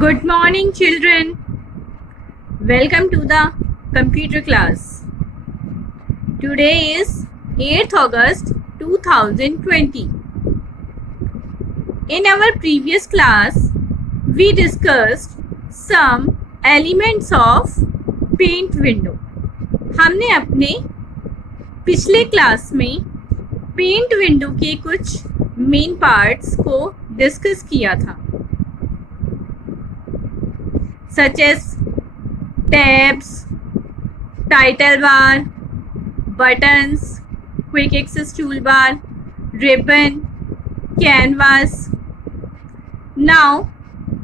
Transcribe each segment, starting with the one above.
Good morning, children. Welcome to the computer class. Today is 8th August 2020. In our previous class, we discussed some elements of paint window. हमने अपने पिछले class में paint window के कुछ main parts को discuss किया था, such as tabs, title bar, buttons, quick access toolbar, ribbon, canvas. Now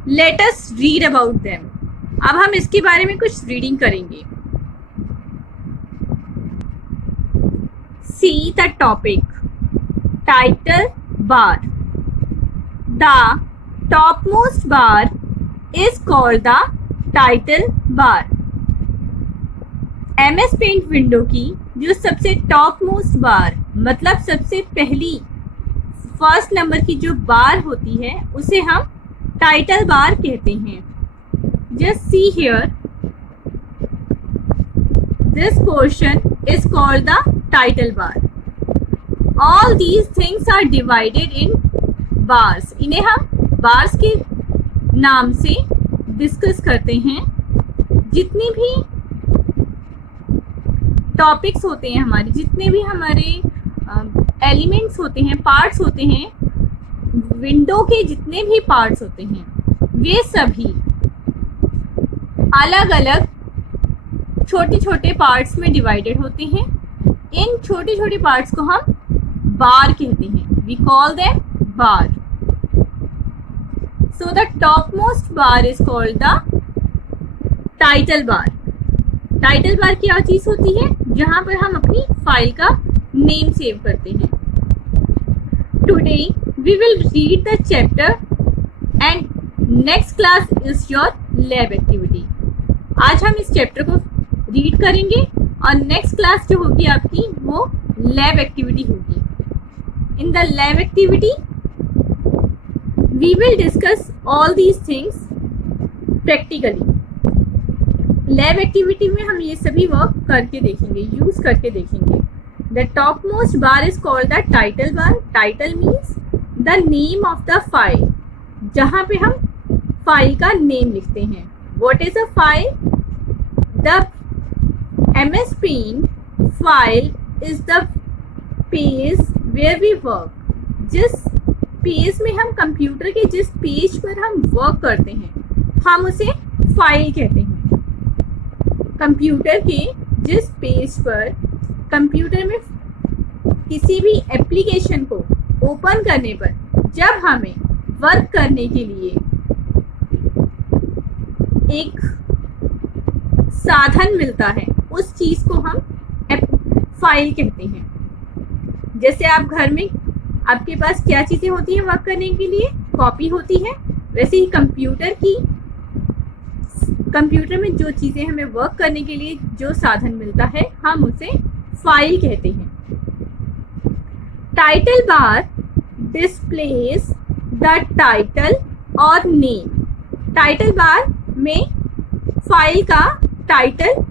let us read about them. अब हम इसके बारे में कुछ रीडिंग करेंगे. See the topic. Title bar. The topmost bar is called the title bar. MS paint window की जो सबसे टॉप मोस्ट बार मतलब सबसे पहली फर्स्ट नंबर की जो बार होती है उसे हम टाइटल बार कहते हैं. Just see here, this portion is called the title bar. All these things are divided in bars. इन्हें हम बार्स के नाम से डिस्कस करते हैं. जितनी भी टॉपिक्स होते हैं हमारे, जितने भी हमारे एलिमेंट्स होते हैं, पार्ट्स होते हैं, विंडो के जितने भी पार्ट्स होते हैं, वे सभी अलग अलग छोटे छोटे पार्ट्स में डिवाइडेड होते हैं. इन छोटे छोटे पार्ट्स को हम बार कहते हैं. We call them bar. So the topmost bar is called the title bar. Title bar क्या चीज होती है? जहां पर हम अपनी फाइल का नेम सेव करते हैं. Today we will read the chapter and next class is your lab activity. आज हम इस चैप्टर को रीड करेंगे और नेक्स्ट क्लास जो होगी आपकी वो लैब एक्टिविटी होगी. In the lab activity we will discuss all these things practically. Lab activity में हम ये सभी वर्क करके देखेंगे, यूज करके देखेंगे. The topmost bar is called the title bar. Title means the name of the file. जहाँ पे हम फाइल का नेम लिखते हैं. What is a file? The MS Paint file is the page where we work. जिस page में हम computer के जिस पेज पर हम वर्क करते हैं हम उसे फाइल कहते हैं. कंप्यूटर के जिस पेज पर कंप्यूटर में किसी भी एप्लीकेशन को ओपन करने पर जब हमें वर्क करने के लिए एक साधन मिलता है उस चीज को हम फाइल कहते हैं. जैसे आप घर में आपके पास क्या चीज़ें होती हैं वर्क करने के लिए? कॉपी होती है. वैसे ही कंप्यूटर में जो चीज़ें हमें वर्क करने के लिए जो साधन मिलता है हम उसे फाइल कहते हैं. Title bar displace the title और नेम. टाइटल बार में फाइल का टाइटल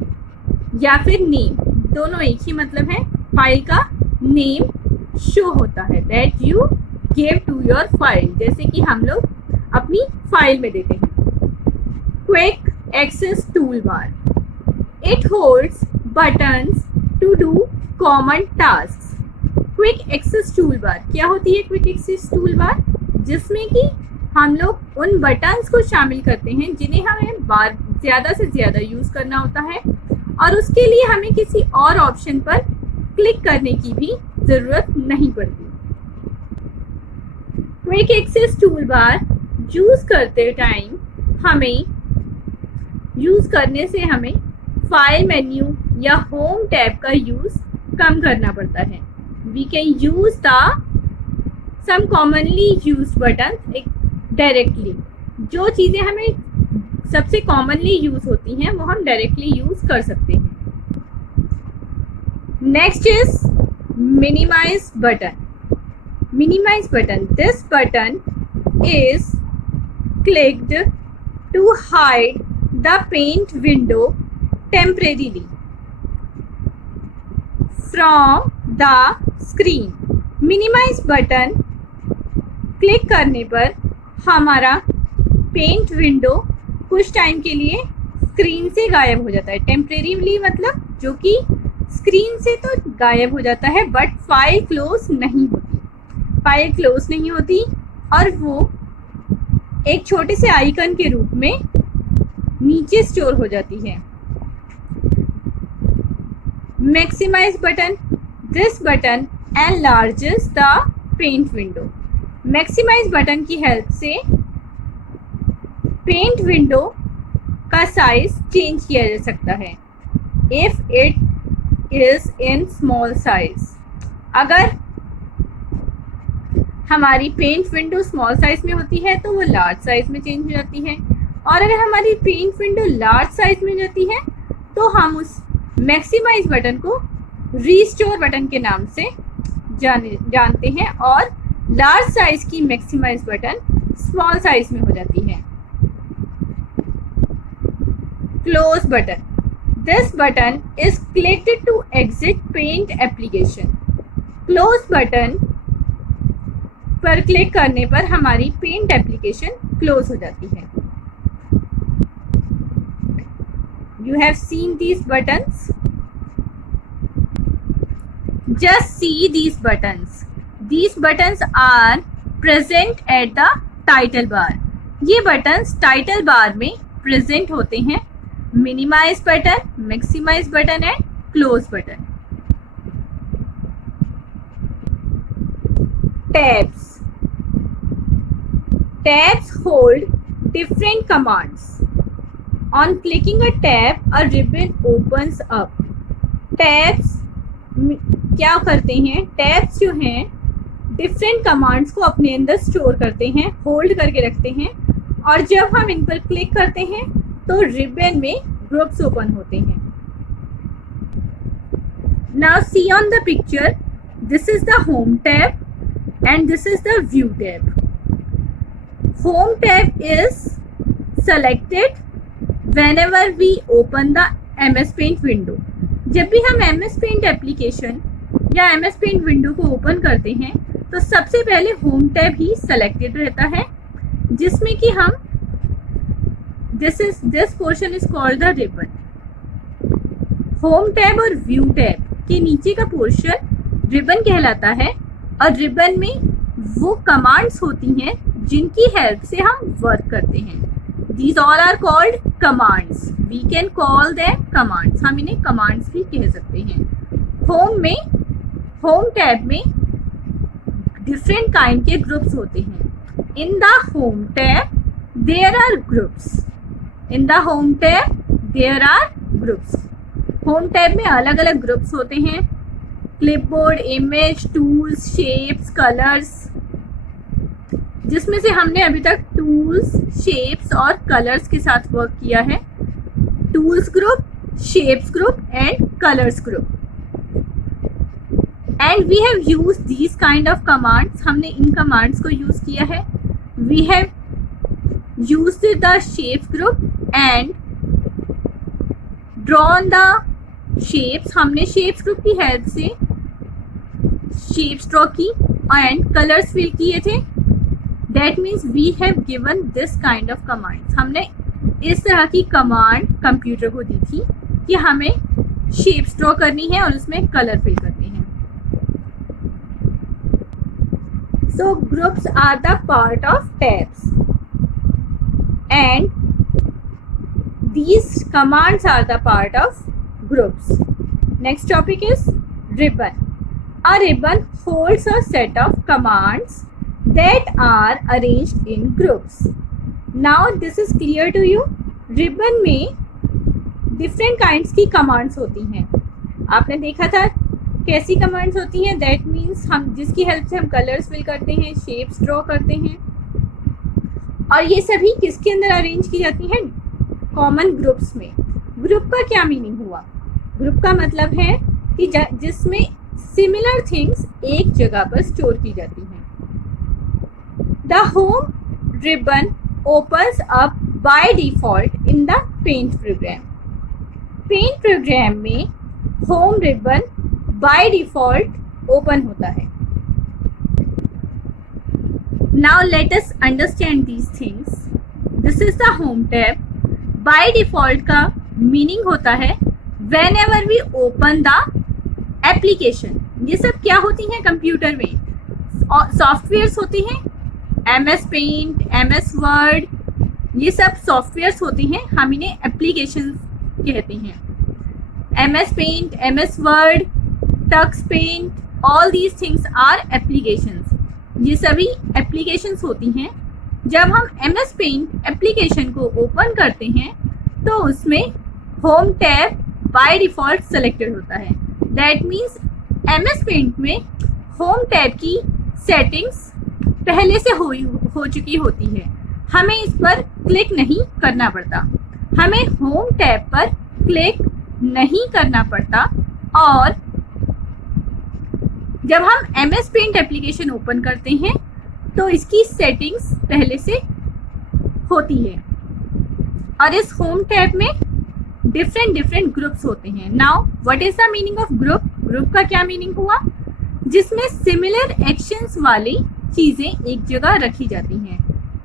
या फिर नेम दोनों एक ही मतलब है. फाइल का नेम शो होता है that you give to your file, जैसे कि हम लोग अपनी फाइल में देते हैं. Quick access tool bar. It holds buttons to do common tasks. Quick access tool bar क्या होती है? क्विक एक्सेस टूल बार जिसमें कि हम लोग उन बटन्स को शामिल करते हैं जिन्हें हमें बार ज़्यादा से ज़्यादा यूज़ करना होता है और उसके लिए हमें किसी और ऑप्शन पर क्लिक करने की भी ज़रूरत नहीं पड़ती. Quick access tool bar use करते टाइम यूज़ करने से हमें फाइल मेन्यू या होम टैब का यूज़ कम करना पड़ता है. We can use the some commonly use button directly. जो चीज़ें हमें सबसे कॉमनली यूज़ होती हैं वो हम डायरेक्टली यूज़ कर सकते हैं. Next is minimize button. Minimize button. This button is clicked to hide the paint window temporarily from the screen. Minimize button click करने पर हमारा पेंट विंडो कुछ टाइम के लिए स्क्रीन से गायब हो जाता है. टेम्परेरीली मतलब जो कि स्क्रीन से तो गायब हो जाता है, बट फाइल क्लोज नहीं होती. फाइल क्लोज नहीं होती और वो एक छोटे से आइकन के रूप में नीचे स्टोर हो जाती है. Maximize button. This button enlarges the paint window. Maximize button की हेल्प से पेंट विंडो का साइज चेंज किया जा सकता है. If it is in small size. अगर हमारी पेंट विंडो स्मॉल साइज में होती है तो वो लार्ज साइज में चेंज हो जाती है, और अगर हमारी पेंट विंडो लार्ज साइज में जाती है तो हम उस मैक्सिमाइज बटन को रीस्टोर बटन के नाम से जानते हैं, और लार्ज साइज की मैक्सिमाइज बटन स्मॉल साइज में हो जाती है. Close button. This button is clicked to exit paint application. Close button पर क्लिक करने पर हमारी पेंट एप्लीकेशन क्लोज हो जाती है. You have seen these buttons? Just see these buttons. These buttons are present at the title bar. ये buttons title bar में present होते हैं. Minimize button, maximize button and close button. Tabs. Tabs hold different commands. On clicking a tab, a ribbon opens up. Tabs क्या करते हैं? Tabs जो हैं different commands को अपने अंदर स्टोर करते हैं, होल्ड करके रखते हैं, और जब हम इन पर क्लिक करते हैं तो रिबन में ग्रुप्स ओपन होते हैं. Now see on the picture, this is the home tab and this is the view tab. Home tab is selected whenever we open the MS Paint window. जब भी हम MS Paint application या MS Paint window को open करते हैं तो सबसे पहले होम टैब ही सेलेक्टेड रहता है, जिसमें कि हम this portion is called the ribbon. Home tab और व्यू टैब के नीचे का पोर्शन रिबन कहलाता है, और रिबन में वो कमांड्स होती हैं जिनकी हेल्प से हम वर्क करते हैं. These all are called commands. We can call them commands. हम इन्हें commands भी कह सकते हैं. होम टैब में डिफरेंट काइंड के ग्रुप्स होते हैं. In the home tab there are groups. In the home tab there are groups. Home tab में अलग अलग ग्रुप्स होते हैं. Clipboard, image, tools, shapes, colours, जिसमें से हमने अभी तक टूल्स, शेप्स और कलर्स के साथ वर्क किया है. Tools group, shapes group and colours group. And we have use these kind of commands. हमने इन कमांड्स को यूज किया है. We have used the shapes group and drawn the shapes. हमने शेप्स ग्रुप की हेल्प से शेप्स ड्रॉ की and colours fill किए थे. That means we have given this kind of commands. हमने इस तरह की कमांड कंप्यूटर को दी थी कि हमें शेप्स ड्रॉ करनी है और उसमें कलर फिल करने हैं. So groups are the part of tabs and these commands are the part of groups. Next topic is ribbon. A ribbon holds a set of commands that are arranged in groups. Now this is clear to you. Ribbon में different kinds की commands होती हैं. आपने देखा था कैसी commands होती हैं. दैट मीन्स हम जिसकी हेल्प से हम कलर्स फिल करते हैं, शेप्स ड्रॉ करते हैं, और ये सभी किसके अंदर अरेंज की जाती हैं? कॉमन ग्रुप्स में. ग्रुप का क्या मीनिंग हुआ? ग्रुप का मतलब है कि जिसमें सिमिलर थिंग्स एक जगह पर स्टोर की जाती हैं. The home ribbon opens up by default in the paint program. Paint program में home ribbon by default open होता है। Now let us understand these things. This is the home tab. By default का meaning होता है whenever we open the application. ये सब क्या होती हैं कंप्यूटर में? सॉफ्टवेयर्स होती हैं, MS पेंट, MS वर्ड, ये सब सॉफ्टवेयर्स होती हैं, हम इन्हें एप्लीकेशन कहते हैं। MS paint, MS word, Tux paint, all these things are applications. ये सभी एप्लीकेशंस होती हैं। जब हम MS पेंट एप्लीकेशन को ओपन करते हैं तो उसमें home tab by default selected होता है। दैट मीन्स MS पेंट में होम टैब की सेटिंग्स पहले से हो चुकी होती है, हमें इस पर क्लिक नहीं करना पड़ता। हमें होम टैब पर क्लिक नहीं करना पड़ता और जब हम MS पेंट एप्लीकेशन ओपन करते हैं तो इसकी सेटिंग्स पहले से होती है। और इस होम टैब में डिफरेंट ग्रुप्स होते हैं। Now what is the meaning of group? Group का क्या मीनिंग हुआ? जिसमें सिमिलर एक्शंस वाली चीजें एक जगह रखी जाती हैं।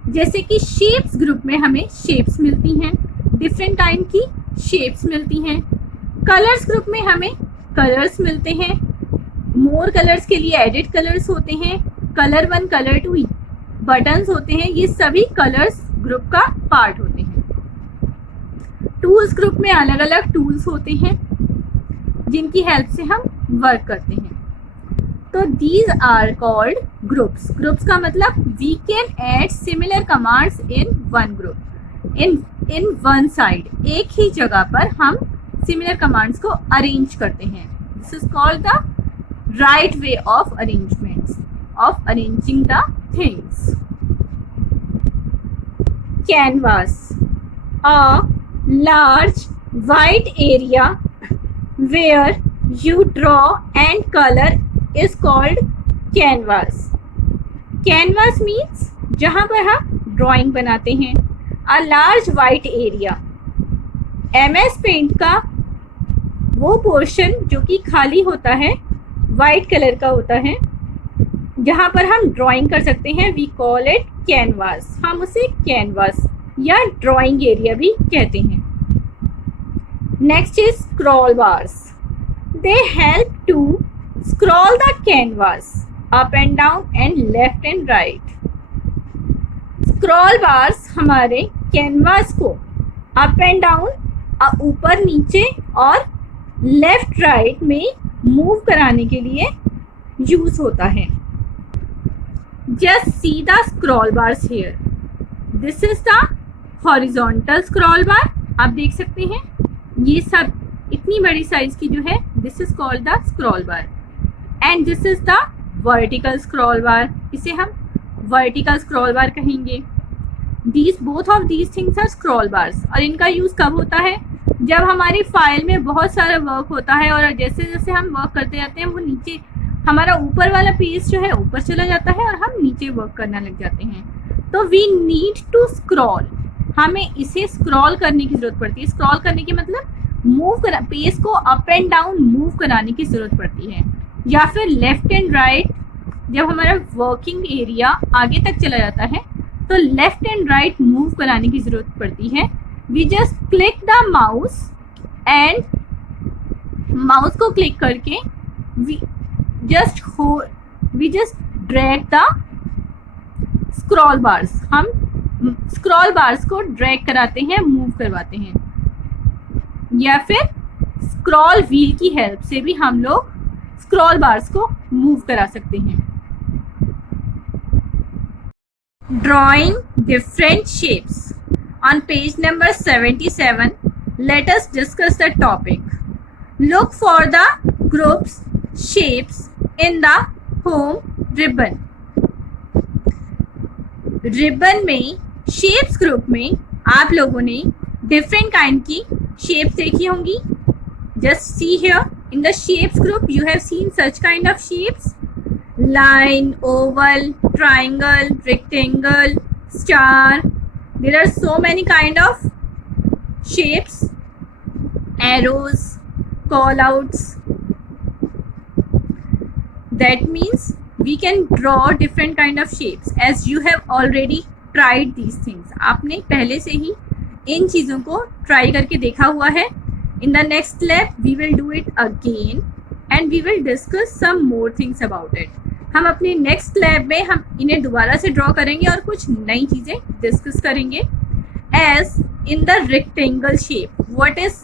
जैसे कि शेप्स ग्रुप में हमें शेप्स मिलती हैं, डिफरेंट काइंड की शेप्स मिलती हैं। कलर्स ग्रुप में हमें कलर्स मिलते हैं। मोर कलर्स के लिए एडिट कलर्स होते हैं, कलर 1, कलर 2, बटन्स होते हैं। ये सभी कलर्स ग्रुप का पार्ट होते हैं। टूल्स ग्रुप में अलग अलग टूल्स होते हैं जिनकी हेल्प से हम वर्क करते हैं। तो these are called groups. Groups का मतलब we can add similar commands in one group, in one side. एक ही जगह पर हम सिमिलर कमांड्स को अरेंज करते हैं। This is called the right way of arranging the things. Canvas, a large white area where you draw and color is called canvas. Canvas means जहाँ पर हम ड्राइंग बनाते हैं। A large white area, MS paint का वो portion जो कि खाली होता है, वाइट कलर का होता है, जहाँ पर हम ड्राइंग कर सकते हैं। We call it canvas. हम उसे कैनवास या ड्राइंग एरिया भी कहते हैं। Next is scroll bars. They help to scroll the canvas up and down and left and right. Scroll bars हमारे कैनवास को अप एंड डाउन, ऊपर नीचे और लेफ्ट राइट में मूव कराने के लिए यूज होता है। Just see the scroll bars here. This is the horizontal scroll बार। आप देख सकते हैं ये सब इतनी बड़ी साइज की जो है, this is called the scroll bar. And this is the vertical scroll bar. इसे हम वर्टिकल स्क्रॉल बार कहेंगे। Both of these things are scroll bars. और इनका यूज कब होता है? जब हमारी फाइल में बहुत सारा वर्क होता है और जैसे जैसे हम वर्क करते जाते हैं वो नीचे, हमारा ऊपर वाला पेज जो है ऊपर चला जाता है और हम नीचे वर्क करना लग जाते हैं। तो वी नीड टू स्क्रॉल, हमें इसे स्क्रॉल करने की ज़रूरत पड़ती है। स्क्रॉल करने की मतलब मूव कर, पेज को अप एंड डाउन मूव कराने की ज़रूरत पड़ती है। या फिर लेफ्ट एंड राइट, जब हमारा वर्किंग एरिया आगे तक चला जाता है तो लेफ्ट एंड राइट मूव कराने की ज़रूरत पड़ती है। We just click the mouse and mouse को क्लिक करके we just drag the scroll bars। हम स्क्रॉल बार्स को ड्रैग कराते हैं, मूव करवाते हैं। या फिर स्क्रॉल व्हील की हेल्प से भी हम लोग स्क्रॉल बार्स को मूव करा सकते हैं। Drawing different shapes. On page number 77, let us discuss the topic. Look for the groups shapes in the home ribbon. Ribbon में शेप्स ग्रुप में आप लोगों ने डिफरेंट काइंड की शेप्स देखी होंगी। Just see here in the shapes group you have seen such kind of shapes: line, Oval, triangle, rectangle, star, There are so many kind of shapes, arrows, call outs. That means we can draw different kind of shapes as you have already tried these things. आपने पहले से ही इन चीज़ों को try करके देखा हुआ है. In the next lab we will do it again and we will discuss some more things about it. हम अपने नेक्स्ट लैब में हम इन्हें दोबारा से ड्रॉ करेंगे और कुछ नई चीज़ें डिस्कस करेंगे. As in the rectangle shape. What is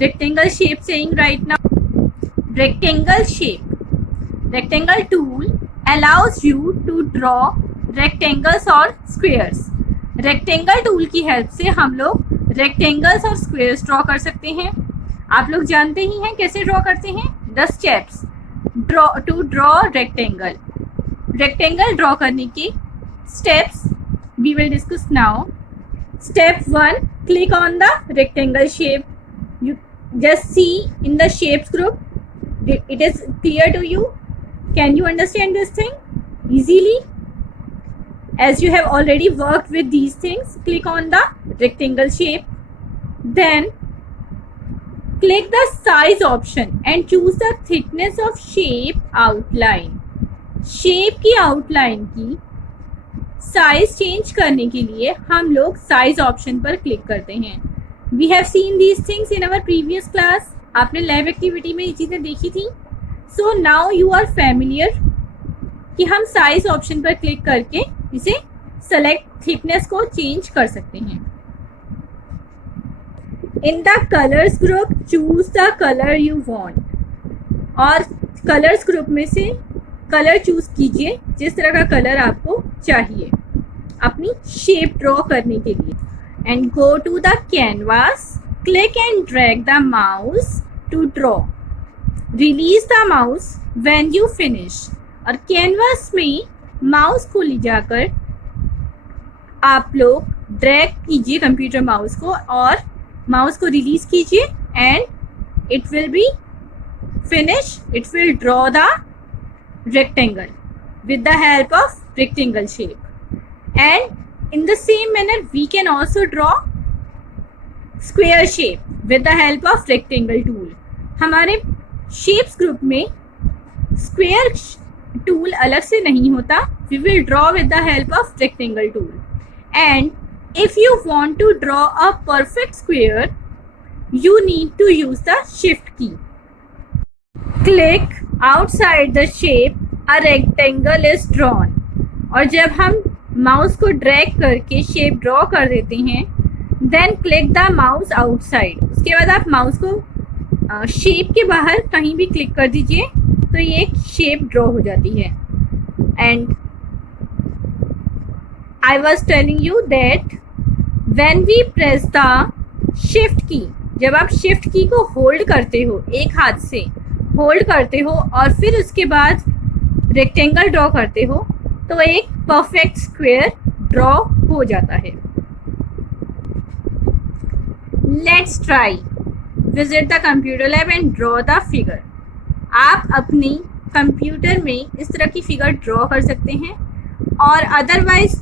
rectangle shape saying right now? Rectangle shape, rectangle tool allows you to draw rectangles और squares. रेक्टेंगल टूल की हेल्प से हम लोग रेक्टेंगल्स और स्क्वेयर्स ड्रॉ कर सकते हैं. आप लोग जानते ही हैं कैसे ड्रॉ करते हैं. The steps to draw rectangle. Rectangle draw करने के steps we will discuss now. Step 1, click on the rectangle shape. You just see in the shapes group. It is clear to you? Can you understand this thing easily? As you have already worked with these things, click on the rectangle shape. Then click the size option and choose the thickness of shape outline. Shape की outline की size change करने के लिए हम लोग size option पर click करते हैं. We have seen these things in our previous class. आपने lab activity में ये चीज़ें देखी थी. So now you are familiar कि हम साइज ऑप्शन पर क्लिक करके इसे सेलेक्ट थिकनेस को चेंज कर सकते हैं. In the colours group choose the colour you want. और कलर्स ग्रुप में से कलर चूज कीजिए जिस तरह का कलर आपको चाहिए अपनी शेप ड्रॉ करने के लिए. And go to the canvas. Click and drag the mouse to draw. Release the mouse when you finish. और कैनवास में माउस को ले जाकर आप लोग ड्रैग कीजिए कंप्यूटर माउस को और माउस को रिलीज कीजिए and it will be finish. It will draw the rectangle with the help of rectangle shape. And in the same manner we can also draw square shape with the help of rectangle tool. हमारे shapes group में square tool अलग से नहीं होता. We will draw with the help of rectangle tool. And if you want to draw a perfect square you need to use the shift key. Click outside the shape a rectangle is drawn. और जब हम mouse को drag करके shape draw कर देते हैं then click the mouse outside. उसके बाद आप माउस को शेप के बाहर कहीं भी क्लिक कर दीजिए तो ये एक शेप ड्रॉ हो जाती है. And I was telling you that when we press the shift key, जब आप शिफ्ट की को होल्ड करते हो, एक हाथ से होल्ड करते हो और फिर उसके बाद रेक्टेंगल ड्रॉ करते हो तो एक परफेक्ट स्क्वायर ड्रॉ हो जाता है. Let's try. Visit the computer lab and draw the figure. आप अपनी कंप्यूटर में इस तरह की फिगर ड्रॉ कर सकते हैं और अदरवाइज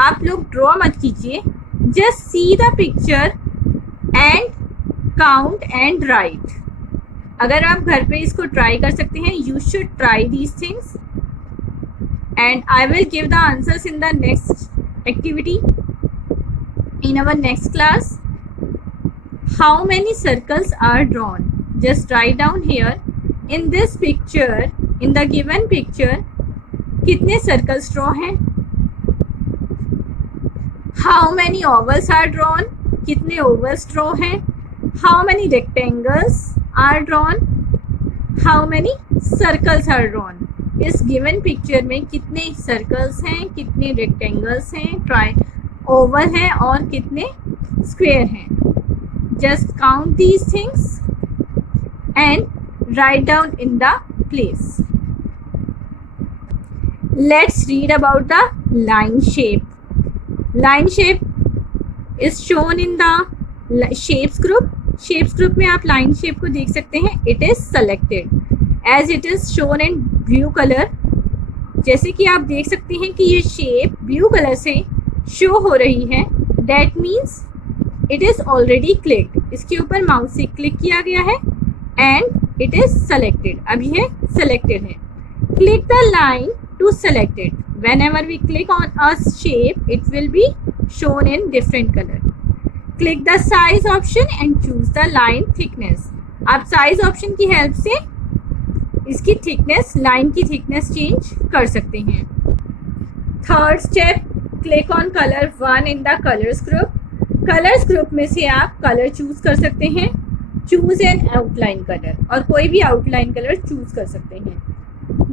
आप लोग ड्रॉ मत कीजिए. Just see the picture and count and right. अगर आप घर पे इसको ट्राई कर सकते हैं you should try these things and I will give the answers in the next activity in our next class. How many circles are drawn? Just write down here. In this picture, in the given picture, कितने circles draw हैं? How many ovals are drawn? कितने ovals draw हैं? How many rectangles are drawn? How many circles are drawn? इस given picture में कितने circles हैं, कितने rectangles हैं, oval हैं और कितने square हैं? Just count these things and write down in the place. Let's read about the line shape. Line shape is shown in the shapes group. Shapes group में आप line shape को देख सकते हैं. It is selected as it is shown in blue color. जैसे कि आप देख सकते हैं कि ये shape blue color से show हो रही है. That means it is already clicked. इसके ऊपर माउस से क्लिक किया गया है एंड इट इज सेलेक्टेड। अब यह सेलेक्टेड है। Click the line to select it. Whenever we click on a shape, it will be shown in different color. Click the size option and choose the line thickness. आप size option की help से इसकी thickness, line की thickness change कर सकते हैं। Third step, click on colour 1 in the colours group. Colours group में से आप कलर चूज कर सकते हैं। चूज एन आउटलाइन कलर, और कोई भी आउटलाइन कलर चूज कर सकते हैं।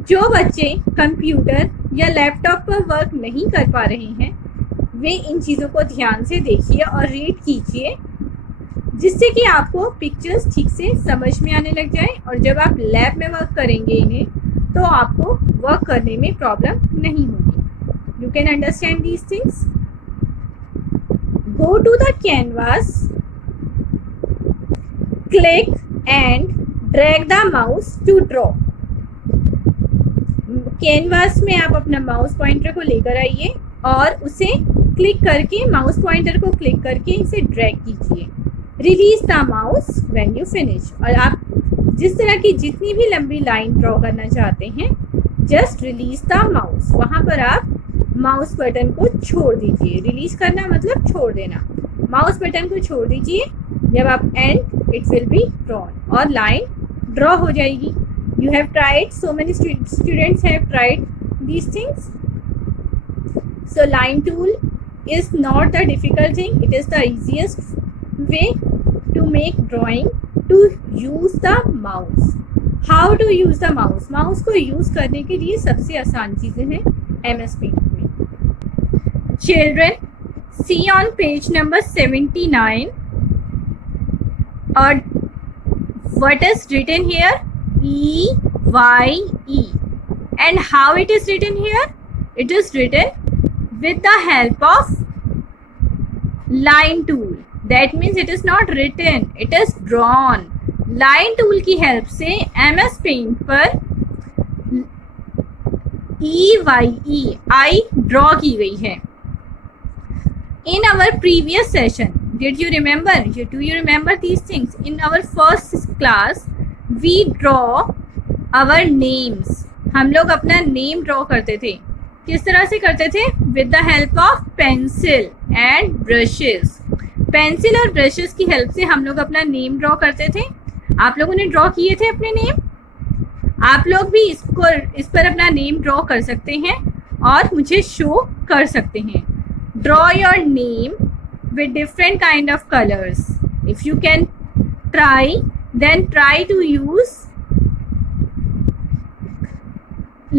जो बच्चे कंप्यूटर या लैपटॉप पर वर्क नहीं कर पा रहे हैं वे इन चीज़ों को ध्यान से देखिए और रीड कीजिए, जिससे कि आपको पिक्चर्स ठीक से समझ में आने लग जाए, और जब आप लैब में वर्क करेंगे इन्हें तो आपको वर्क करने में प्रॉब्लम नहीं होगी। You can understand these things. Go to the canvas, click and drag the mouse to draw. Canvas में आप अपना माउस पॉइंटर को लेकर आइए और उसे क्लिक करके, माउस पॉइंटर को क्लिक करके इसे ड्रैग कीजिए। Release the mouse when you finish. और आप जिस तरह की जितनी भी लंबी लाइन ड्रॉ करना चाहते हैं, जस्ट रिलीज द माउस। वहाँ पर आप माउस बटन को छोड़ दीजिए। रिलीज करना मतलब छोड़ देना। माउस बटन को छोड़ दीजिए। जब आप and, it will be drawn, और लाइन ड्रॉ हो जाएगी। You have tried, so many students have tried these things. So line tool is not the difficult thing, it is the easiest way to make drawing, to use the mouse. How to use the mouse? Mouse को use करने के लिए सबसे आसान चीज़ें हैं MS Paint में। Children, see on page number 79 or what is written here? EYE. And how it is written here? It is written with the help of line tool. That means it is not written, it is drawn. line tool की help से MS Paint पर EYE I draw की गई है। In our previous session, did you remember? Do you remember these things? In our first class, we draw our names. हम लोग अपना name draw करते थे। किस तरह से करते थे? With the help of pencil and brushes. Pencil और ब्रशेस की हेल्प से हम लोग अपना नेम ड्रॉ करते थे। आप लोगों ने ड्रॉ किए थे अपने नेम। आप लोग भी इस पर अपना नेम ड्रॉ कर सकते हैं और मुझे शो कर सकते हैं। Draw your name with different kind of colours. If you can try, then try to use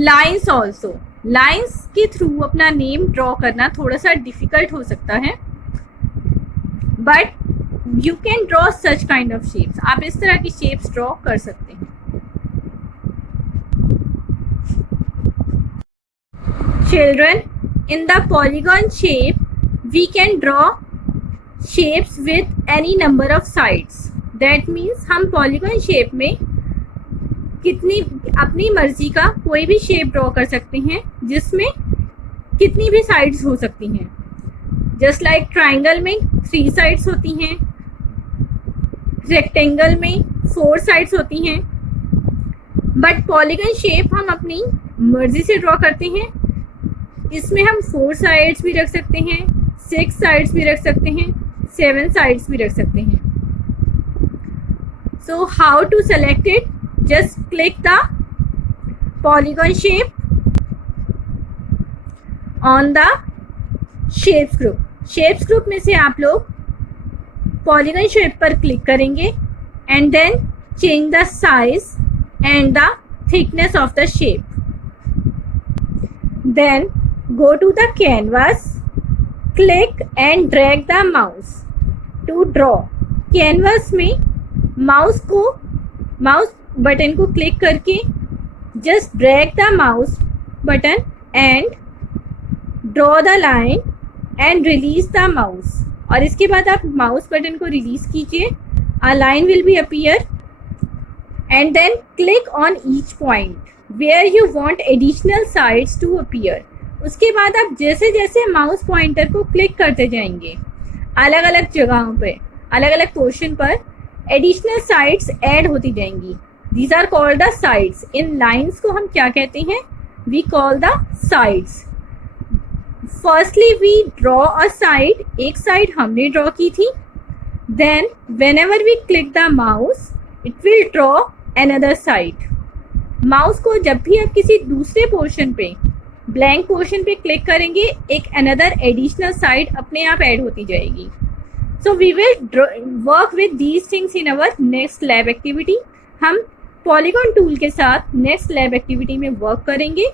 lines also. lines के थ्रू अपना नेम ड्रॉ करना थोड़ा सा डिफिकल्ट हो सकता है, but you can draw such kind of shapes. आप इस तरह की शेप्स ड्रॉ कर सकते हैं। Children, in the polygon shape we can draw shapes with any number of sides. That means हम पॉलीगॉन शेप में कितनी अपनी मर्जी का कोई भी शेप ड्रॉ कर सकते हैं, जिसमें कितनी भी साइड्स हो सकती हैं। जस्ट लाइक ट्राइंगल में 3 साइड्स होती हैं, रेक्टेंगल में 4 साइड्स होती हैं, बट पॉलीगॉन शेप हम अपनी मर्जी से ड्रॉ करते हैं। इसमें हम 4 साइड्स भी रख सकते हैं, 6 साइड्स भी रख सकते हैं, 7 साइड्स भी रख सकते हैं। So how to select it? Just click the polygon shape on the shapes group. Shapes group में से आप लोग polygon shape पर क्लिक करेंगे and then change the size and the thickness of the shape. Then go to the canvas, click and drag the mouse to draw. Canvas में mouse button को click करके just drag the mouse button and draw the line and release the mouse. और इसके बाद आप mouse button को release कीजिए, a line will be appear and then click on each point where you want additional sides to appear. उसके बाद आप जैसे जैसे माउस पॉइंटर को क्लिक करते जाएंगे अलग अलग जगहों पे, अलग अलग पोर्शन पर एडिशनल साइड्स ऐड होती जाएंगी। These are called the sides. इन लाइन्स को हम क्या कहते हैं? We call the sides. Firstly we draw a side, एक साइड हमने ड्रॉ की थी। Then whenever we click the mouse it will draw another side. Mouse को जब भी आप किसी दूसरे पोर्शन पे, ब्लैंक पोर्शन पे क्लिक करेंगे, एक अनदर एडिशनल साइड अपने आप ऐड होती जाएगी। So we will work with these things in our next lab activity. हम पॉलीगॉन टूल के साथ नेक्स्ट लैब एक्टिविटी में वर्क करेंगे।